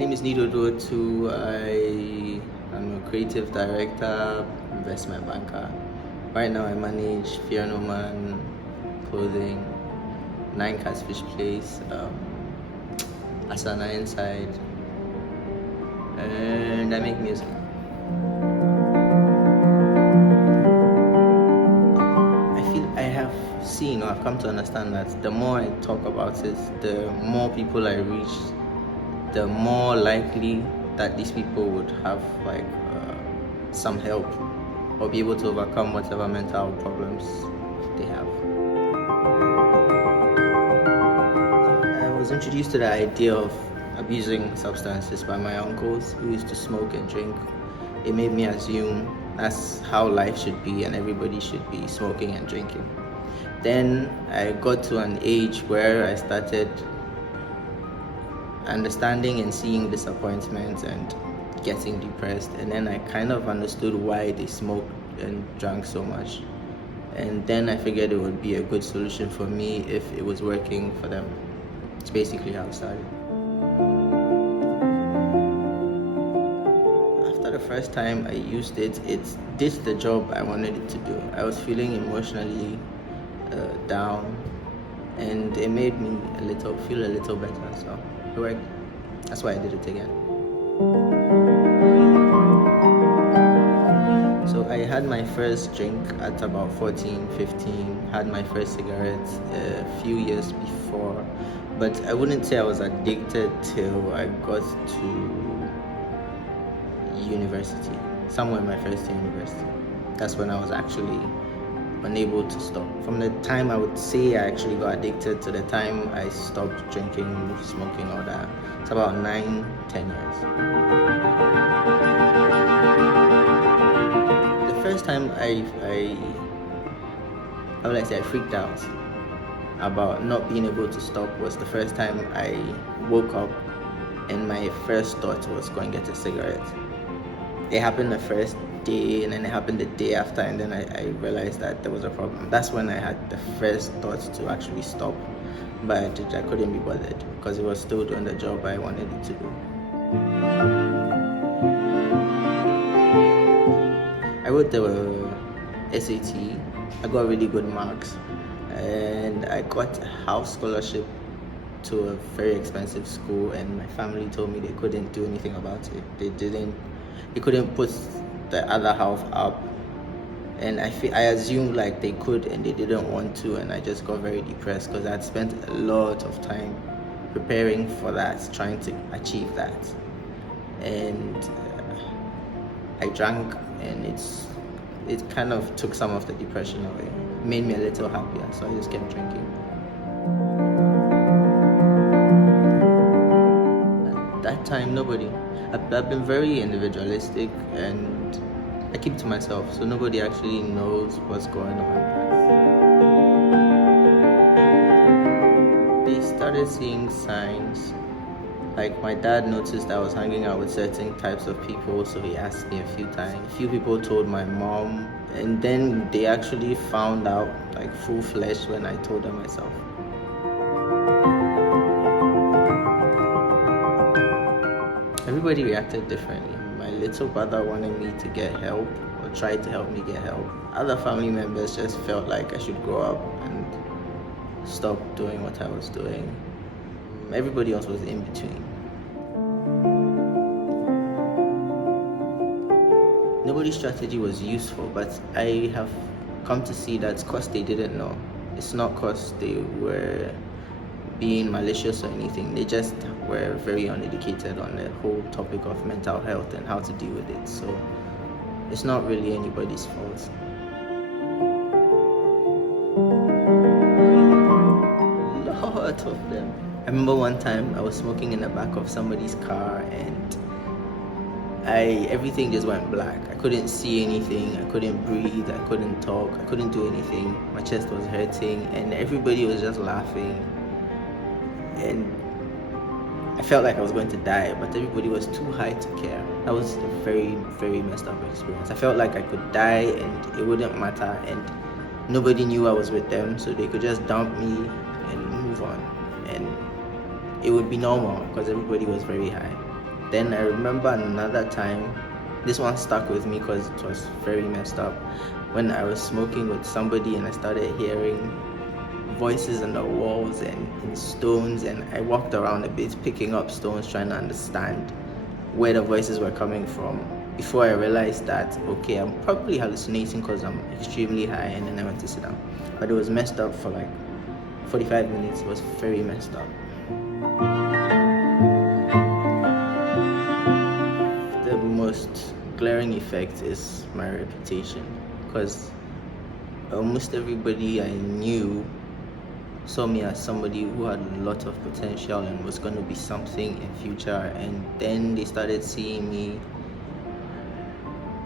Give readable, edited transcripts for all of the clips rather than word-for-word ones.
name is Nido Dotu. I am a creative director, investment banker. Right now I manage Fear No Man clothing, Nine Catfish Place, Asana Inside, and I make music. I feel I have seen, or I've come to understand that the more I talk about it, the more people I reach, the more likely that these people would have some help or be able to overcome whatever mental problems they have. I was introduced to the idea of abusing substances by my uncles who used to smoke and drink. It made me assume that's how life should be and everybody should be smoking and drinking. Then I got to an age where I started understanding and seeing disappointments and getting depressed, and then I kind of understood why they smoked and drank so much, and then I figured it would be a good solution for me if it was working for them. It's basically how it started. After the first time I used it, it did the job I wanted it to do. I was feeling emotionally down, and it made me feel a little better, so it worked. That's why I did it again. So I had my first drink at about 14, 15, had my first cigarettes a few years before, but I wouldn't say I was addicted till I got to university, somewhere in my first year university. That's when I was actually unable to stop. From the time I would say I actually got addicted to the time I stopped drinking, smoking, all that, it's about 9-10 years. The first time I freaked out about not being able to stop was the first time I woke up and my first thought was go and get a cigarette. It happened the first day, and then it happened the day after, and then I realized that there was a problem. That's when I had the first thought to actually stop, but I couldn't be bothered because it was still doing the job I wanted it to do. I wrote the SAT, I got really good marks, and I got a house scholarship to a very expensive school, and my family told me they couldn't do anything about it. They couldn't put the other half up, and I assumed like they could and they didn't want to, and I just got very depressed because I had spent a lot of time preparing for that, trying to achieve that, and I drank, and it kind of took some of the depression away. It made me a little happier, so I just kept drinking. At that time, nobody. I've been very individualistic and I keep to myself, so nobody actually knows what's going on. They started seeing signs. Like my dad noticed I was hanging out with certain types of people, so he asked me a few times. A few people told my mom, and then they actually found out like full-fledged when I told them myself. Everybody reacted differently. My little brother wanted me to get help or tried to help me get help. Other family members just felt like I should grow up and stop doing what I was doing. Everybody else was in between. Nobody's strategy was useful, but I have come to see that's because they didn't know. It's not because they were being malicious or anything. They just were very uneducated on the whole topic of mental health and how to deal with it. So it's not really anybody's fault. A lot of them. I remember one time I was smoking in the back of somebody's car, and everything just went black. I couldn't see anything, I couldn't breathe, I couldn't talk, I couldn't do anything. My chest was hurting and everybody was just laughing. And I felt like I was going to die, but everybody was too high to care. That was a very, very messed up experience. I felt like I could die and it wouldn't matter, and nobody knew I was with them, so they could just dump me and move on. And it would be normal because everybody was very high. Then I remember another time, this one stuck with me because it was very messed up, when I was smoking with somebody and I started hearing voices in the walls and in stones, and I walked around a bit picking up stones trying to understand where the voices were coming from before I realized that, okay, I'm probably hallucinating because I'm extremely high, and then I went to sit down. But it was messed up for like 45 minutes. It was very messed up. The most glaring effect is my reputation, because almost everybody I knew saw me as somebody who had a lot of potential and was going to be something in future, and then they started seeing me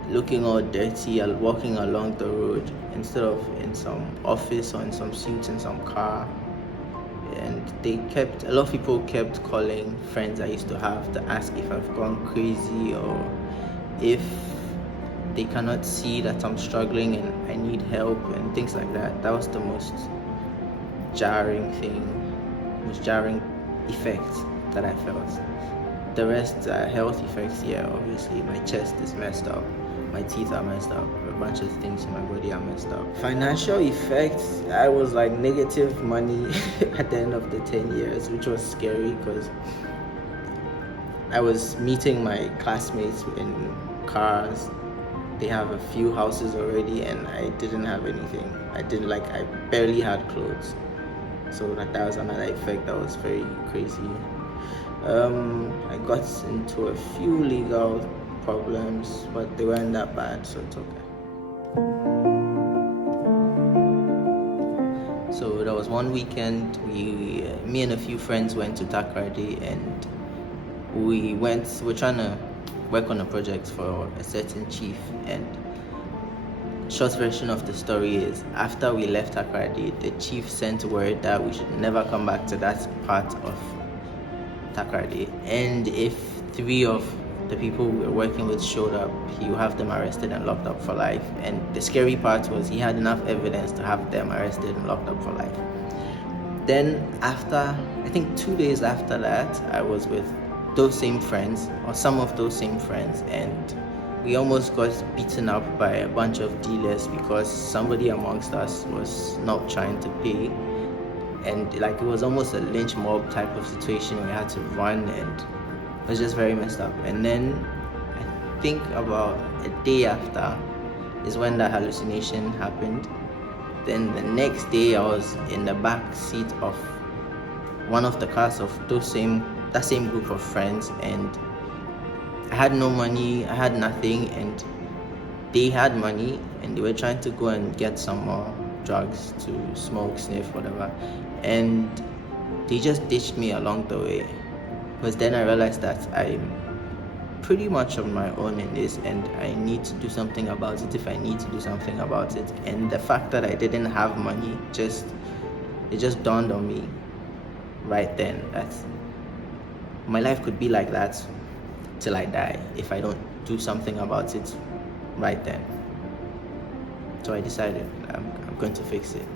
looking all dirty walking along the road instead of in some office or in some suit in some car. And a lot of people kept calling friends I used to have to ask if I've gone crazy, or if they cannot see that I'm struggling and I need help and things like that. That was the most jarring effect that I felt. The rest are health effects. Yeah, obviously my chest is messed up, my teeth are messed up, a bunch of things in my body are messed up. Financial effects, I was like negative money at the end of the 10 years, which was scary because I was meeting my classmates in cars. They have a few houses already and I didn't have anything. I barely had clothes. So that was another effect that was very crazy. I got into a few legal problems, but they weren't that bad, so it's okay. So there was one weekend, me and a few friends went to Takrady, and we're trying to work on a project for a certain chief. And short version of the story is, after we left Takrady, the chief sent word that we should never come back to that part of Takrady, and if 3 of the people we were working with showed up, he would have them arrested and locked up for life. And the scary part was he had enough evidence to have them arrested and locked up for life. Then after, I think 2 days after that, I was with those same friends, or some of those same friends, and we almost got beaten up by a bunch of dealers because somebody amongst us was not trying to pay. And it was almost a lynch mob type of situation. We had to run, and it was just very messed up. And then I think about a day after is when the hallucination happened. Then the next day I was in the back seat of one of the cars of that same group of friends, and I had no money, I had nothing, and they had money, and they were trying to go and get some more drugs to smoke, sniff, whatever, and they just ditched me along the way. Because then I realized that I'm pretty much on my own in this, and I need to do something about it if I need to do something about it. And the fact that I didn't have money, it just dawned on me right then that my life could be like that till I die if I don't do something about it right then. So I decided I'm going to fix it.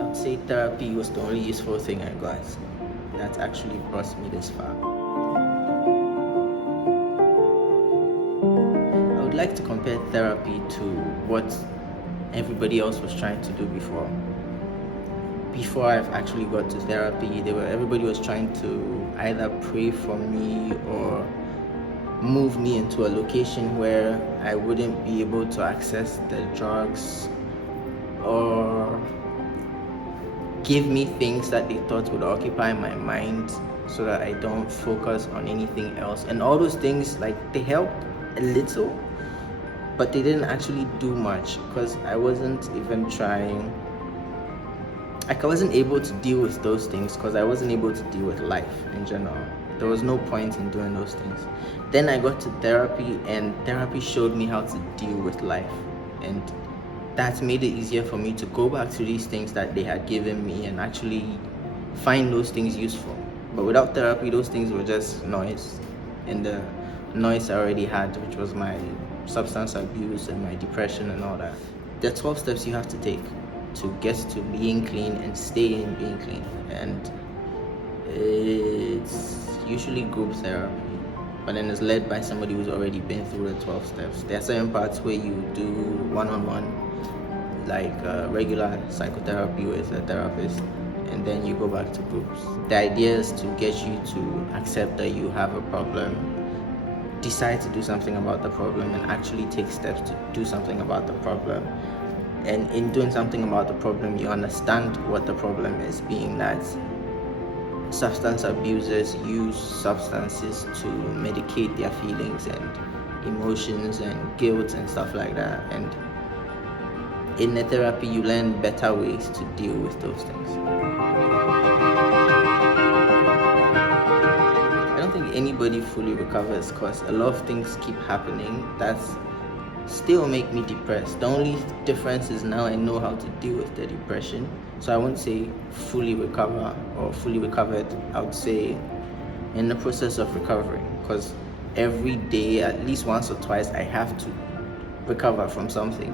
I'd say therapy was the only useful thing I got that actually brought me this far. I would like to compare therapy to what everybody else was trying to do before. Before I've actually got to therapy, everybody was trying to either pray for me or move me into a location where I wouldn't be able to access the drugs, or give me things that they thought would occupy my mind so that I don't focus on anything else. And all those things, they helped a little, but they didn't actually do much because I wasn't even trying. I wasn't able to deal with those things because I wasn't able to deal with life in general. There was no point in doing those things. Then I got to therapy, and therapy showed me how to deal with life. And that made it easier for me to go back to these things that they had given me and actually find those things useful. But without therapy, those things were just noise. And the noise I already had, which was my substance abuse and my depression and all that. There are 12 steps you have to take to get to being clean and stay in being clean. And It's usually group therapy, but then it's led by somebody who's already been through the 12 steps. There are certain parts where you do one-on-one, like regular psychotherapy with a therapist, and then you go back to groups. The idea is to get you to accept that you have a problem, decide to do something about the problem, and actually take steps to do something about the problem. And in doing something about the problem, you understand what the problem is, being that substance abusers use substances to medicate their feelings and emotions and guilt and stuff like that. And in the therapy, you learn better ways to deal with those things. I don't think anybody fully recovers because a lot of things keep happening that still make me depressed. The only difference is now I know how to deal with the depression. So I won't say fully recover or fully recovered. I would say in the process of recovering, because every day, at least once or twice, I have to recover from something.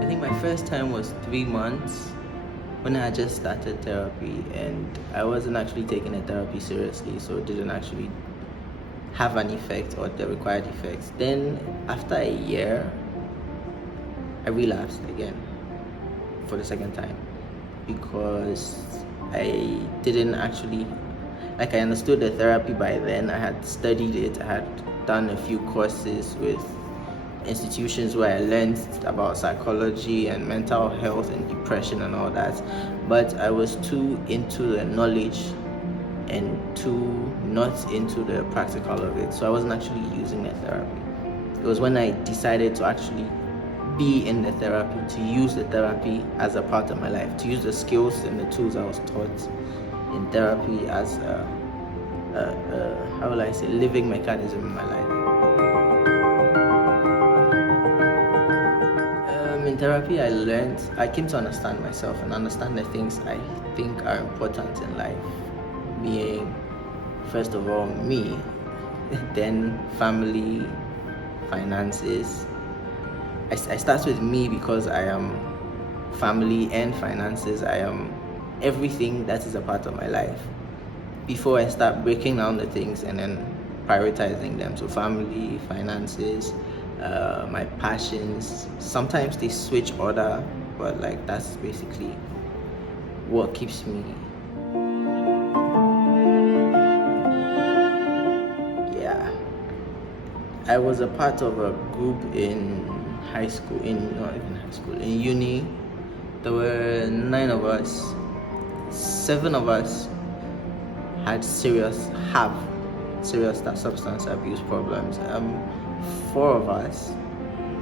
I think my first time was 3 months when I had just started therapy, and I wasn't actually taking the therapy seriously, so it didn't actually have an effect or the required effects. Then after a year, I relapsed again for the second time because I didn't actually, I understood the therapy by then. I had studied it. I had done a few courses with institutions where I learned about psychology and mental health and depression and all that, but I was too into the knowledge and too not into the practical of it, so I wasn't actually using the therapy. It was when I decided to actually be in the therapy, to use the therapy as a part of my life, to use the skills and the tools I was taught in therapy as how will I say, living mechanism in my life. In therapy, I came to understand myself and understand the things I think are important in life, being first of all me, then family, finances. I start with me because I am family and finances. I am everything that is a part of my life before I start breaking down the things and then prioritizing them. So family, finances, my passions. Sometimes they switch order, but like that's basically what keeps me. Yeah, I was a part of a group in high school, in uni. There were 9 of us. 7 of us have serious substance abuse problems. 4 of us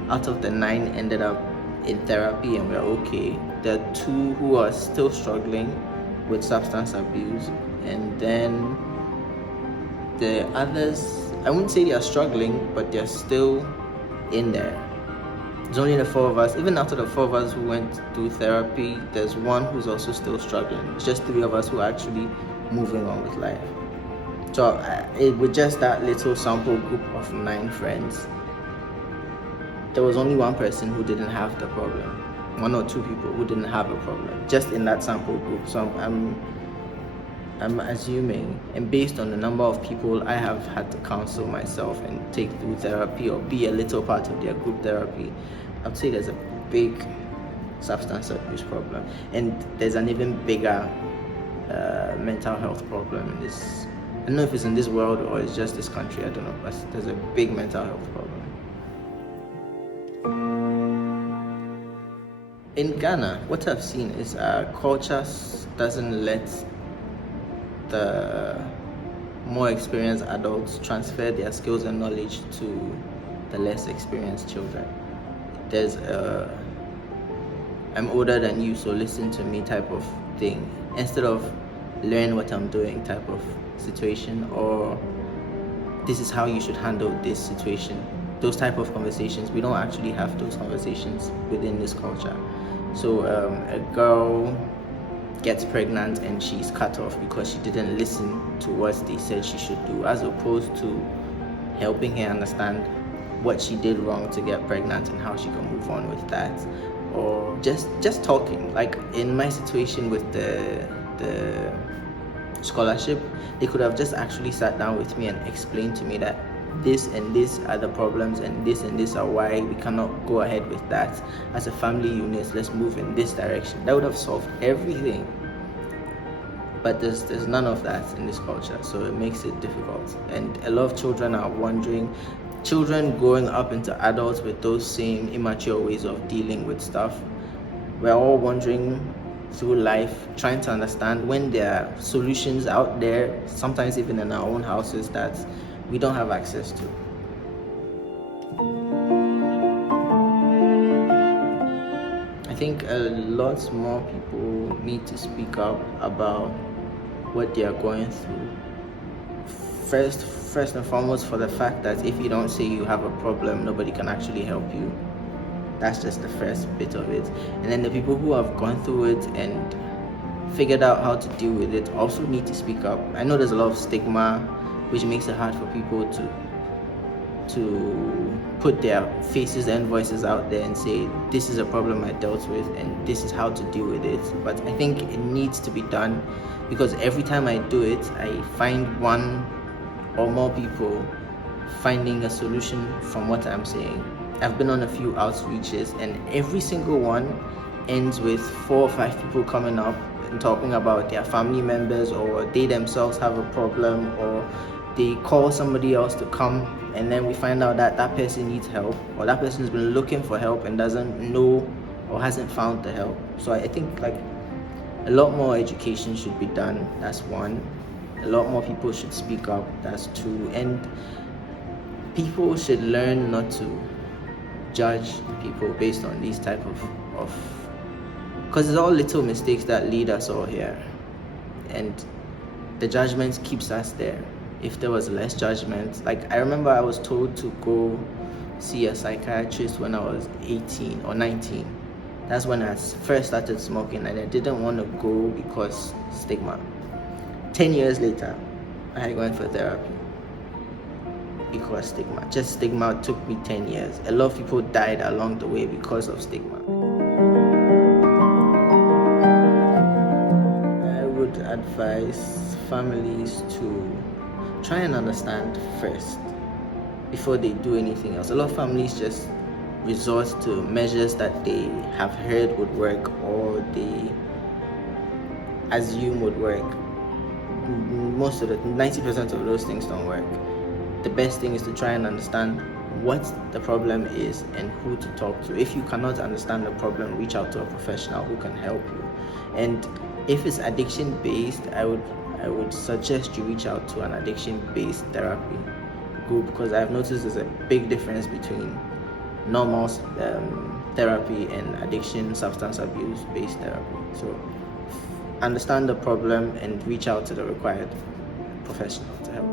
out of the 9 ended up in therapy and we're okay. There are 2 who are still struggling with substance abuse, and then the others, I wouldn't say they are struggling, but they're still in there. There's only the 4 of us. Even after the 4 of us who went through therapy, there's 1 who's also still struggling. It's just 3 of us who are actually moving on with life. So with just that little sample group of 9 friends, there was only 1 person who didn't have the problem. 1 or 2 people who didn't have a problem, just in that sample group. So I'm assuming, and based on the number of people I have had to counsel myself and take through therapy or be a little part of their group therapy, I'd say there's a big substance abuse problem, and there's an even bigger mental health problem in this. I don't know if it's in this world or it's just this country, I don't know, but there's a big mental health problem. In Ghana, what I've seen is culture doesn't let the more experienced adults transfer their skills and knowledge to the less experienced children. There's I'm older than you, so listen to me type of thing, instead of learn what I'm doing type of situation, or this is how you should handle this situation. Those type of conversations, we don't actually have those conversations within this culture. So a girl gets pregnant and she's cut off because she didn't listen to what they said she should do, as opposed to helping her understand what she did wrong to get pregnant and how she can move on with that. or just talking. Like in my situation with the scholarship, they could have just actually sat down with me and explained to me that this and this are the problems and this are why we cannot go ahead with that. As a family unit, let's move in this direction. That would have solved everything. But there's none of that in this culture, so it makes it difficult. And a lot of children are wondering, children growing up into adults with those same immature ways of dealing with stuff, we're all wandering through life trying to understand when there are solutions out there, sometimes even in our own houses, that we don't have access to. I think a lot more people need to speak up about what they are going through. First and foremost, for the fact that if you don't say you have a problem, nobody can actually help you. That's just the first bit of it. And then the people who have gone through it and figured out how to deal with it also need to speak up. I know there's a lot of stigma, which makes it hard for people to put their faces and voices out there and say, this is a problem I dealt with and this is how to deal with it. But I think it needs to be done, because every time I do it, I find one or more people finding a solution from what I'm saying. I've been on a few outreaches and every single one ends with 4 or 5 people coming up and talking about their family members, or they themselves have a problem, or they call somebody else to come, and then we find out that that person needs help, or that person's been looking for help and doesn't know or hasn't found the help. So I think like a lot more education should be done. That's one. A lot more people should speak up. That's two. And people should learn not to judge people based on these type of because it's all little mistakes that lead us all here, and the judgment keeps us there. If there was less judgment, like I remember I was told to go see a psychiatrist when I was 18 or 19. That's when I first started smoking, and I didn't want to go because stigma. 10 years later, I went for therapy because stigma. Just stigma took me 10 years. A lot of people died along the way because of stigma. I would advise families to try and understand first before they do anything else. A lot of families just resort to measures that they have heard would work or they assume would work. Most of the 90% of those things don't work. The best thing is to try and understand what the problem is and who to talk to. If you cannot understand the problem, reach out to a professional who can help you. And if it's addiction based, I would suggest you reach out to an addiction based therapy group, because I've noticed there's a big difference between normal therapy and addiction, substance abuse based therapy. So understand the problem and reach out to the required professional to help.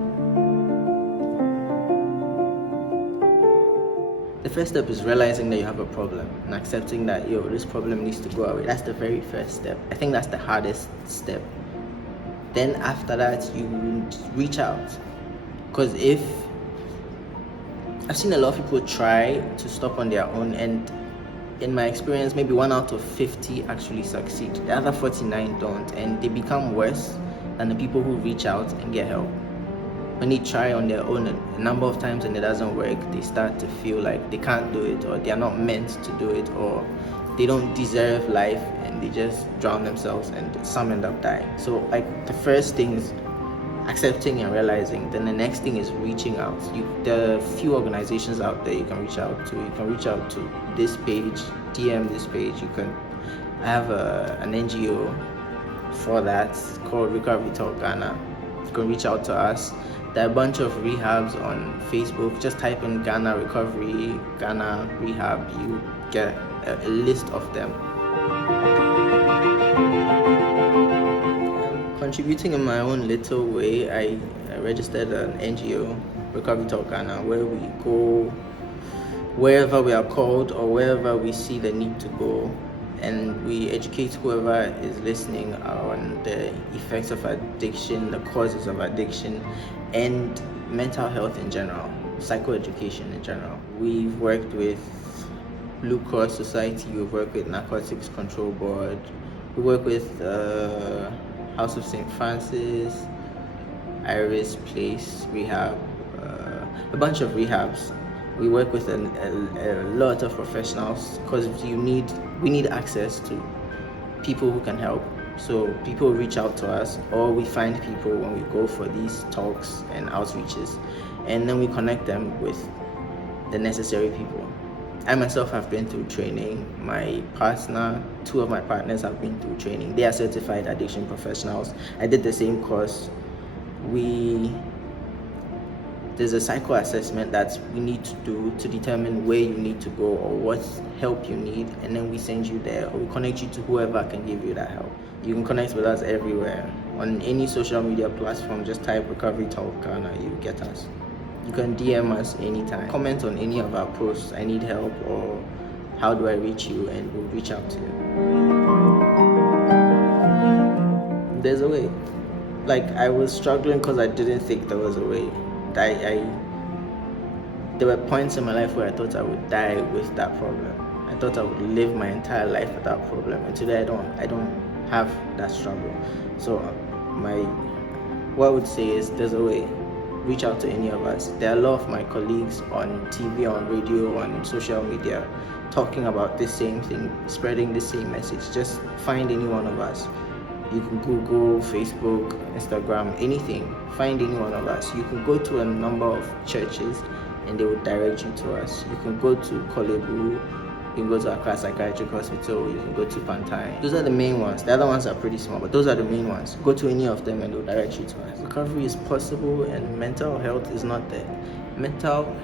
The first step is realizing that you have a problem and accepting that this problem needs to go away. That's the very first step. I think that's the hardest step. Then after that, you reach out. Because if I've seen a lot of people try to stop on their own, and in my experience, maybe 1 out of 50 actually succeed. The other 49 don't, and they become worse than the people who reach out and get help. When they try on their own a number of times and it doesn't work, they start to feel like they can't do it, or they are not meant to do it, or they don't deserve life, and they just drown themselves, and some end up dying. So like the first thing is accepting and realizing. Then the next thing is reaching out. There are few organizations out there you can reach out to. You can reach out to this page, DM this page. I have an NGO for that called Recovery Talk Ghana. You can reach out to us. There are a bunch of rehabs on Facebook. Just type in Ghana Recovery, Ghana Rehab. You get a list of them. Contributing in my own little way, I registered an NGO, Recovery Talk Ghana, where we go wherever we are called or wherever we see the need to go, and we educate whoever is listening on the effects of addiction, the causes of addiction, and mental health in general, psychoeducation in general. We've worked with Blue Cross Society, we work with Narcotics Control Board, we work with House of St. Francis, Iris Place Rehab, a bunch of rehabs. We work with a lot of professionals because we need access to people who can help. So people reach out to us, or we find people when we go for these talks and outreaches, and then we connect them with the necessary people. I myself have been through training. My partner, two of my partners have been through training. They are certified addiction professionals. I did the same course. There's a psycho assessment that we need to do to determine where you need to go or what help you need, and then we send you there, or we connect you to whoever can give you that help. You can connect with us everywhere. On any social media platform, just type Recovery Talk Ghana, you get us. You can DM us anytime. Comment on any of our posts, I need help, or how do I reach you, and we'll reach out to you. There's a way. Like, I was struggling because I didn't think there was a way. There were points in my life where I thought I would die with that problem. I thought I would live my entire life with that problem, and today I don't have that struggle. So what I would say is there's a way. Reach out to any of us. There are a lot of my colleagues on TV, on radio, on social media talking about this same thing, spreading the same message. Just find any one of us. You can Google, Facebook, Instagram, anything. Find any one of us. You can go to a number of churches and they will direct you to us. You can go to Kolebu, you can go to Accra Psychiatric Hospital, you can go to Pantai. Those are the main ones. The other ones are pretty small, but those are the main ones. Go to any of them and they'll direct you to us. Recovery is possible, and mental health is not the mental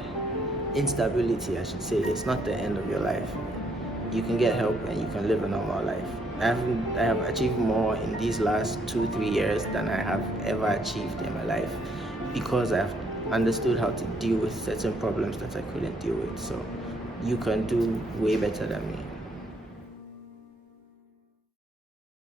instability, I should say. It's not the end of your life. You can get help and you can live a normal life. I have achieved more in these last 2-3 years than I have ever achieved in my life, because I've understood how to deal with certain problems that I couldn't deal with. So you can do way better than me.